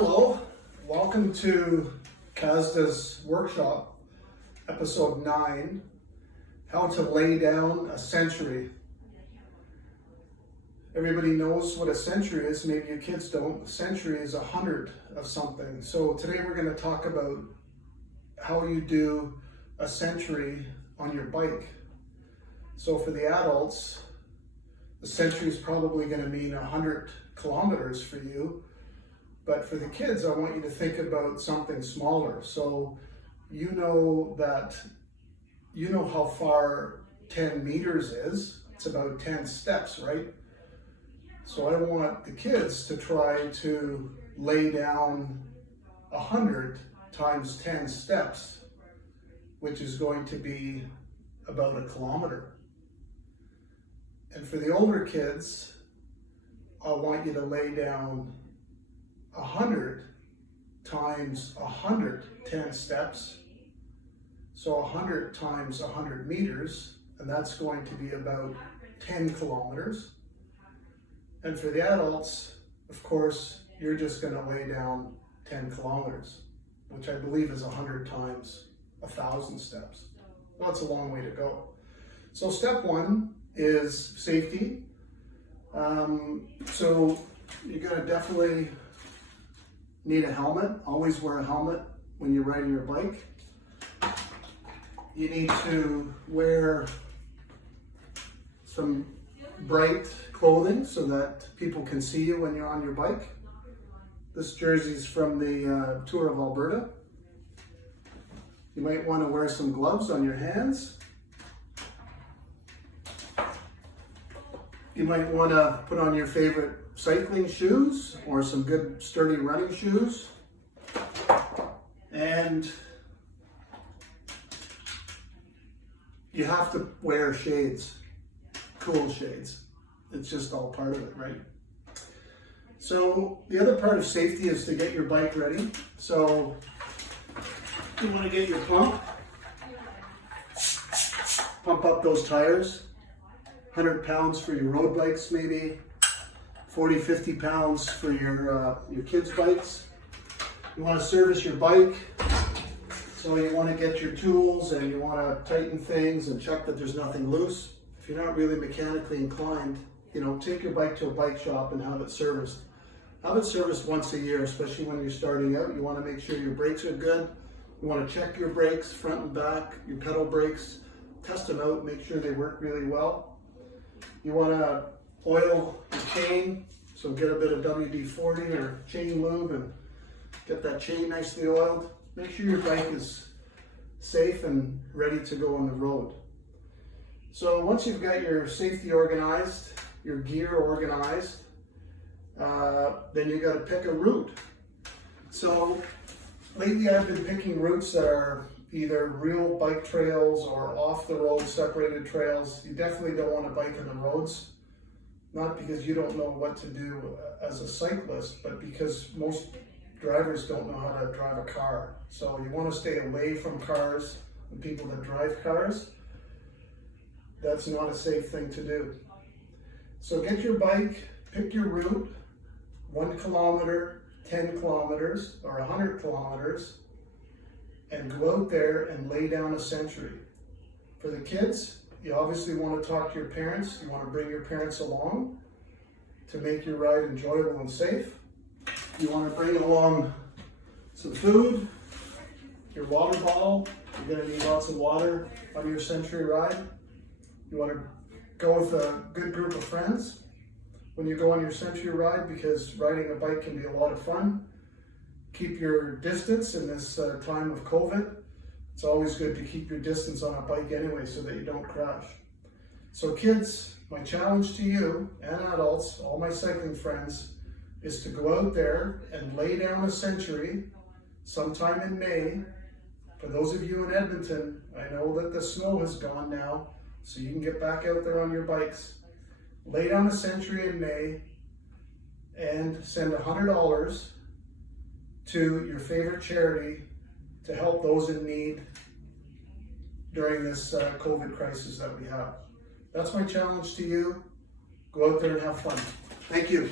Hello, welcome to Kazda's workshop, episode 9, how to lay down a century. Everybody knows what a century is, maybe your kids don't. A century is 100 of something. So today we're going to talk about how you do a century on your bike. So for the adults, the century is probably going to mean 100 kilometers for you. But for the kids, I want you to think about something smaller. So you know how far 10 meters is. It's about 10 steps, right? So I want the kids to try to lay down 100 times 10 steps, which is going to be about a kilometer. And for the older kids, I want you to lay down 100 times 110 steps, so 100 times 100 meters, and that's going to be about 10 kilometers. And for the adults, of course, you're just going to lay down 10 kilometers, which I believe is 100 times 1,000 steps. Well, it's a long way to go. So step one is safety. So you're going to definitely need a helmet. Always wear a helmet when you're riding your bike. You need to wear some bright clothing so that people can see you when you're on your bike. This jersey's from the Tour of Alberta. You might want to wear some gloves on your hands. You might want to put on your favorite cycling shoes or some good sturdy running shoes. And you have to wear shades, cool shades. It's just all part of it, right? So the other part of safety is to get your bike ready. So you want to get your pump up those tires. 100 pounds for your road bikes, maybe 40, 50 pounds for your kids' bikes. You want to service your bike, so you want to get your tools and you want to tighten things and check that there's nothing loose. If you're not really mechanically inclined, take your bike to a bike shop and have it serviced. Have it serviced once a year, especially when you're starting out. You want to make sure your brakes are good. You want to check your brakes, front and back, your pedal brakes, test them out, make sure they work really well. You want to oil your chain, so get a bit of WD-40 or chain lube and get that chain nicely oiled. Make sure your bike is safe and ready to go on the road. So once you've got your safety organized, your gear organized, then you got to pick a route. So lately I've been picking routes that are either real bike trails or off the road separated trails. You definitely don't want to bike on the roads, not because you don't know what to do as a cyclist, but because most drivers don't know how to drive a car. So you want to stay away from cars and people that drive cars. That's not a safe thing to do. So get your bike, pick your route, 1 kilometer, 10 kilometers, or 100 kilometers, and go out there and lay down a century. For the kids, you obviously want to talk to your parents. You want to bring your parents along to make your ride enjoyable and safe. You want to bring along some food, your water bottle. You're going to need lots of water on your century ride. You want to go with a good group of friends when you go on your century ride, because riding a bike can be a lot of fun. Keep your distance in this time of COVID. It's always good to keep your distance on a bike anyway so that you don't crash. So kids, my challenge to you and adults, all my cycling friends, is to go out there and lay down a century sometime in May. For those of you in Edmonton, I know that the snow has gone now, so you can get back out there on your bikes. Lay down a century in May and send $100 to your favorite charity to help those in need during this COVID crisis that we have. That's my challenge to you. Go out there and have fun. Thank you.